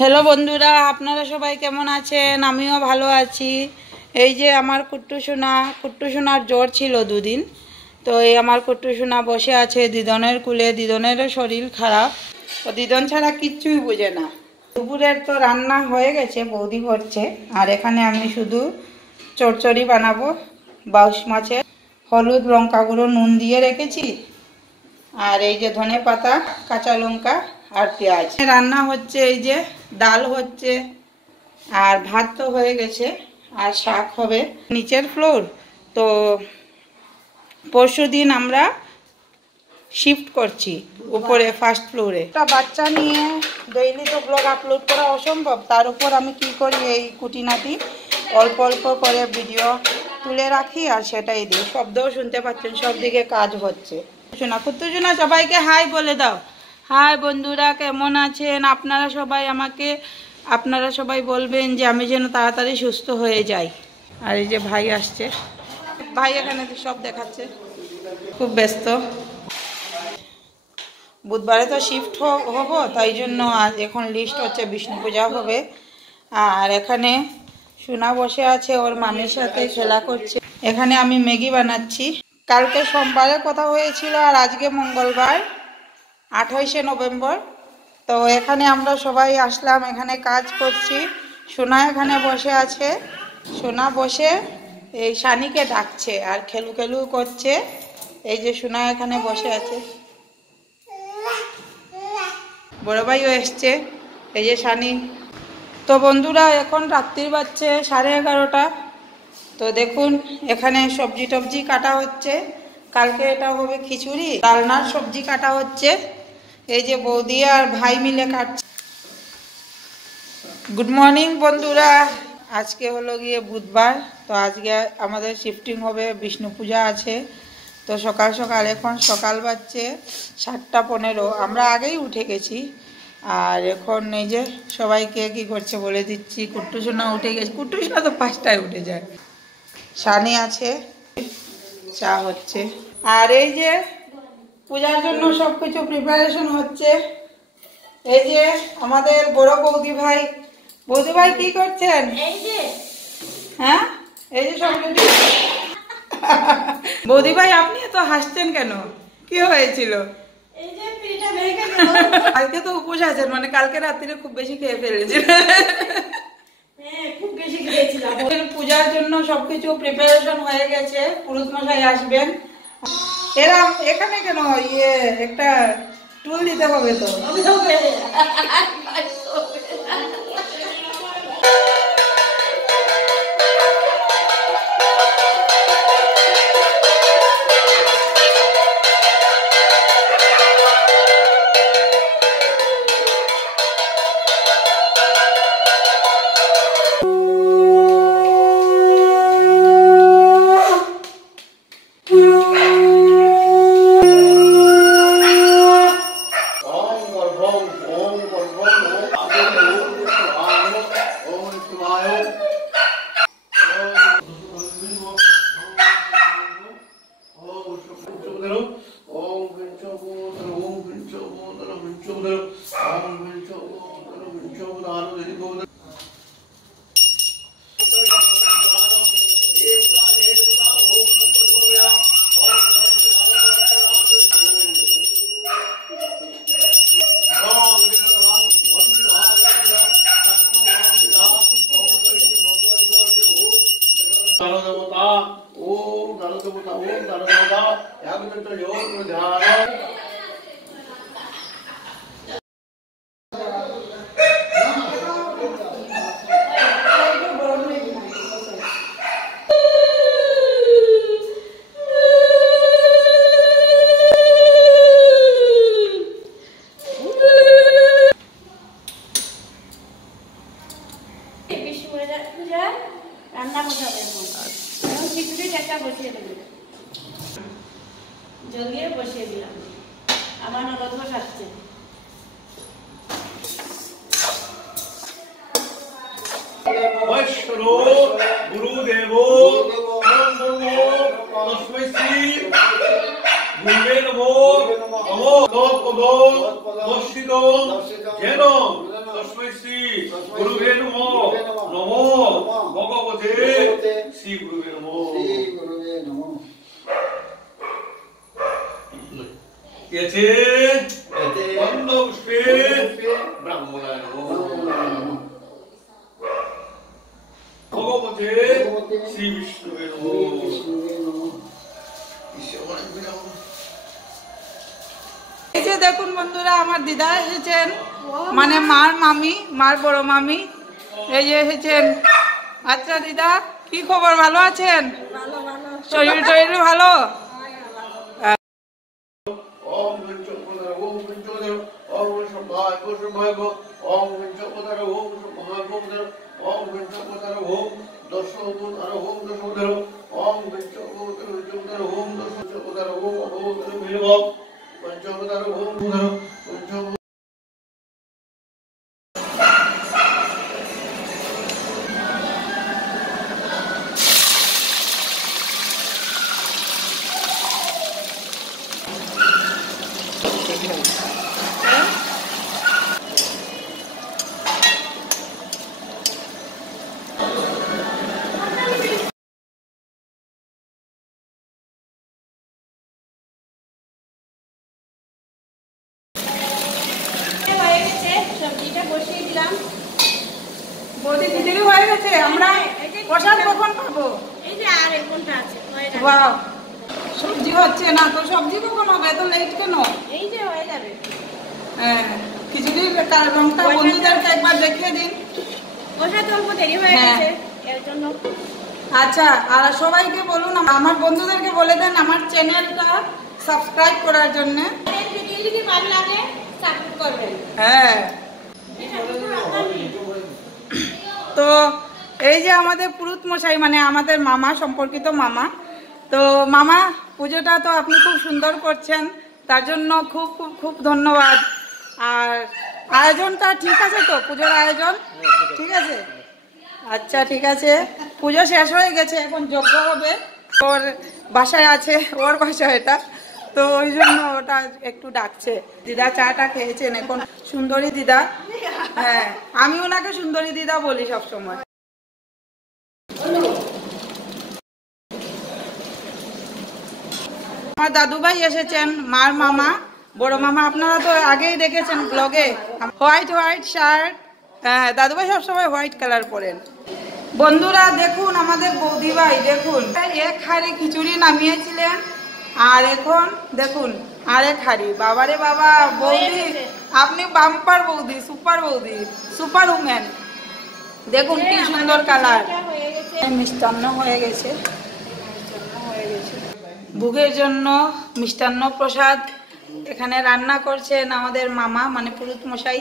Hello বন্ধুরা, আপনারা সবাই কেমন আছেন? আমিও ভালো আছি। এই যে আমার কুট্টু সোনার জ্বর ছিল দুদিন। তো এই আমার কুট্টু সোনা বসে আছে দিদনের কুলে। দিদনেরও শরীর খারাপ, তো দিদন ছাড়া কিচ্ছুই বোঝে না। দুপুরের তো রান্না হয়ে গেছে, বৌদি করছে। আর এখানে আমি শুধু চচ্চড়ি বানাবো বাউশ মাছের। হলুদ, লঙ্কা গুঁড়ো, নুন দিয়ে রেখেছি। আর এই যে ধনে পাতা, কাঁচা লঙ্কা আর পেঁয়াজ। রান্না হচ্ছে, এই যে ডাল হচ্ছে, আর ভাত তো হয়ে গেছে, আর শাক হবে। নিচের ফ্লোর তো পরশুদিন আমরা শিফট করছি উপরে ফার্স্ট ফ্লোরে। একটা বাচ্চা নিয়ে ডেইলি তো ব্লগ আপলোড করা অসম্ভব, তার উপর আমি কি করি, এই কুটিনাটি অল্প অল্প করে ভিডিও তুলে রাখি আর সেটাই দিই। শব্দও শুনতে পাচ্ছেন, সব দিকে কাজ হচ্ছে। শোনা কুত্তু শোনা, সবাইকে হাই বলে দাও। হাই বন্ধুরা, কেমন আছেন আপনারা সবাই বলবেন যে আমি যেন তাড়াতাড়ি সুস্থ হয়ে যাই। আর এই যে ভাই আসছে, ভাই এখানে সব দেখাচ্ছে, খুব ব্যস্ত। বুধবারে তো শিফট হব, তাই জন্য আজ এখন লিস্ট হচ্ছে, বিষ্ণু পূজা হবে। আর এখানে সোনা বসে আছে, ওর মামির সাথে খেলা করছে। এখানে আমি ম্যাগি বানাচ্ছি। কালকে সোমবারে কথা হয়েছিল, আর আজকে মঙ্গলবার 28শে নভেম্বর। তো এখানে আমরা সবাই আসলাম, এখানে কাজ করছি। সোনা এখানে বসে আছে, সোনা বসে এই সানিকে ডাকছে আর খেলু খেলু করছে। এই যে সোনা এখানে বসে আছে, বড় ভাইও এসছে, এই যে সানি। তো বন্ধুরা, এখন রাত্রির বাজছে 11:30। তো দেখুন এখানে সবজি টবজি কাটা হচ্ছে। কালকে এটা হবে খিচুড়ি, ডালনার সবজি কাটা হচ্ছে। এই যে বৌদি আর ভাই মিলে কাটছে। গুড মর্নিং বন্ধুরা, আজকে হলো গিয়ে বুধবার। তো আজকে আমাদের শিফটিং হবে, বিষ্ণু পূজা আছে। তো সকাল সকাল, এখন সকাল বাজছে 7:15। আমরা আগেই উঠে গেছি। আর এখন এই যে সবাইকে কি করছে বলে দিচ্ছি। কুট্টু সোনা উঠে গেছে, কুট্টু সোনা তো 5টায় উঠে যায়। সানি আছে, চা হচ্ছে। আর এই যে পূজার জন্য সবকিছু প্রিপারেশন হচ্ছে। এই যে আমাদের বড় বৌদি ভাই কি করছেন? হ্যাঁ, এই যে সব বৌদি ভাই, আপনি তো হাসছেন কেন? কি হয়েছিল? আজকে তো উপোস আছেন, মানে কালকে রাত্রিরে খুব বেশি খেয়ে ফেলেছেন। পূজার জন্য সবকিছু প্রিপারেশন হয়ে গেছে। পুরুষ মশাই আসবেন। এরা এখানে কেন একটা টুল দিতে হবে তো। রান্না বসাবে, খিচুড়ি একটা বসিয়ে দেবে, জগিয়ে বসিয়ে দিলাম। আমার ননদ বসাচ্ছে। গুরুদেবো তস্मै শ্রী গুরুবে নমো। নমো তৎপদ দর্শিত যেন তস্मै শ্রী গুরুবে নমো নমো ভগবতে শ্রী গুরুবে নমো यथे पुष्पे ब्राह्मणाय नमो भगवते श्री विष्णुवे नमो এই যে দেখুন বন্ধুরা, আমার দিদা এসেছেন, মানে মার মামি, মার বড় মামি, এই যে এসেছেন। আচ্ছা দিদা, কি খবর, ভালো আছেন? শরীর টরীর ভালো? বৌদি খিচুড়ি হয়ে গেছে, আমরা প্রসাদ কখন পাবো? বাহ, সবজি হচ্ছে না তো, সবজি কখন হবে? এত লেট কেন? হ্যাঁ, খিচুড়ির রংটা বন্ধুদেরকে একবার দেখিয়ে দিন। আচ্ছা, আর সবাইকে বলুন, আমার বন্ধুদেরকে বলে দেন আমার চ্যানেলটা সাবস্ক্রাইব করার জন্য। হ্যাঁ, তো এই যে আমাদের পুরুত মশাই, মানে আমাদের মামা, সম্পর্কিত মামা। তো মামা, পুজোটা তো আপনি খুব সুন্দর করছেন, তার জন্য খুব খুব খুব ধন্যবাদ। আর আয়োজনটা ঠিক আছে তো? পুজোর আয়োজন ঠিক আছে? আচ্ছা ঠিক আছে, পুজো শেষ হয়ে গেছে, এখন যজ্ঞ হবে। ওর বাসায় আছে, ওর বাসায় এটা, তো ওই জন্য ওটা একটু ডাকছে। দিদা চাটা খেয়েছেন এখন, সুন্দরী দিদা। হ্যাঁ, আমি ওনাকে সুন্দরী দিদা বলি সবসময়। আমার দাদুভাই এসেছেন, মার মামা, বড় মামা, আপনারা তো আগেই দেখেছেন ব্লগে। হোয়াইট হোয়াইট শার্ট, হ্যাঁ, দাদুভাই সবসময় হোয়াইট কালার পরেন। বন্ধুরা দেখুন, আমাদের বৌদি ভাই দেখুন, এক হাঁড়ি খিচুড়ি নামিয়েছিলেন, আর এখন দেখুন আরেক হাঁড়ি। বাবারে বাবা, বৌদি আপনি বাম্পার বৌদি, সুপার বৌদি, সুপার উমেন। দেখুন কি সুন্দর কালার। মিষ্টান্ন হয়ে গেছে, ভোগের জন্য মিষ্টান্ন প্রসাদ এখানে রান্না করছেন আমাদের মামা, মানে পুরুত মশাই।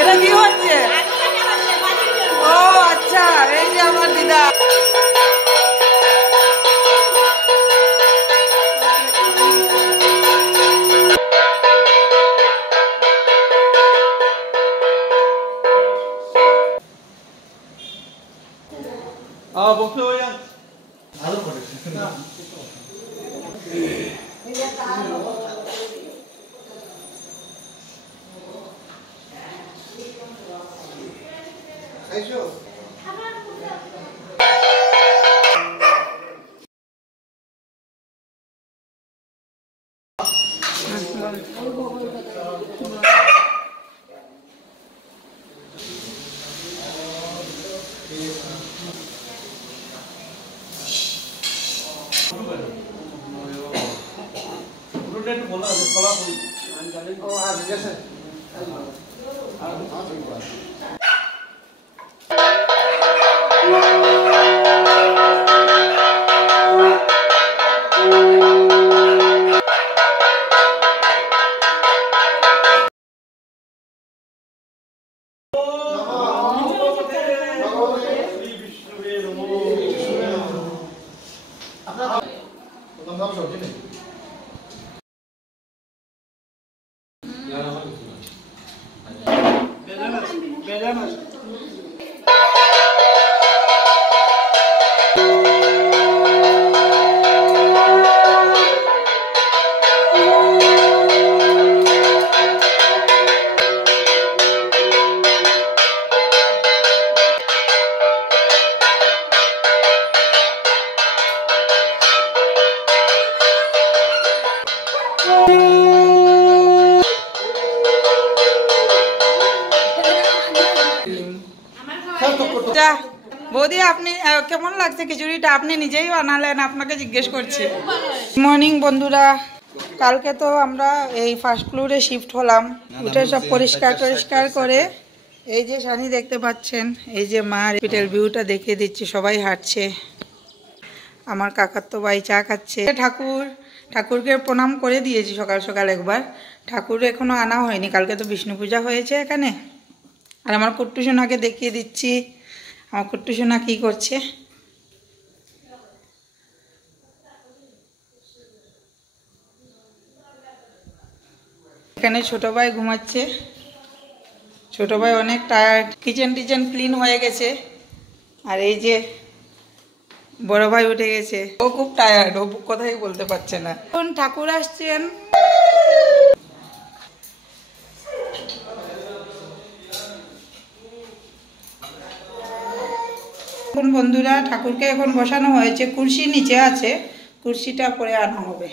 এটা কি হচ্ছে? ও আচ্ছা, এই যে আমার দিদা। বসে হয়ে যান, ভালো করে বৌদি আপনি কেমন লাগছে খিচুড়িটা? আপনি নিজেই বানালেন, আপনাকে জিজ্ঞেস করছি। মর্নিং বন্ধুরা, কালকে তো আমরা এই ফার্স্ট ফ্লোরে শিফট হলাম, উঠে সব পরিষ্কার করে এই যে সানি দেখতে পাচ্ছেন, এই যে মা হসপিটাল ভিউটা দেখিয়ে দিচ্ছি, সবাই হাঁটছে। আমার কাকার তো ভাই চা খাচ্ছে। ঠাকুরকে প্রণাম করে দিয়েছি সকাল সকাল একবার। ঠাকুর এখনো আনা হয়নি, কালকে তো বিষ্ণু পূজা হয়েছে এখানে। আর আমার কুট্টু সোনাকে দেখিয়ে দিচ্ছি, আমার কুট্টু সোনা কি করছে। এখানে ছোট ভাই ঘুমাচ্ছে, ছোট ভাই অনেক টায়ার্ড, কিচেন টিচেন ক্লিন হয়ে গেছে। আর এই যে বড় ভাই উঠে গেছে, ও খুব টায়ার্ড, ও কথাই বলতে পারছে না। এখন ঠাকুর আসছেন। এখন বন্ধুরা ঠাকুরকে এখন বসানো হয়েছে, কুর্সি নিচে আছে, কুর্সিটা পরে আনা হবে।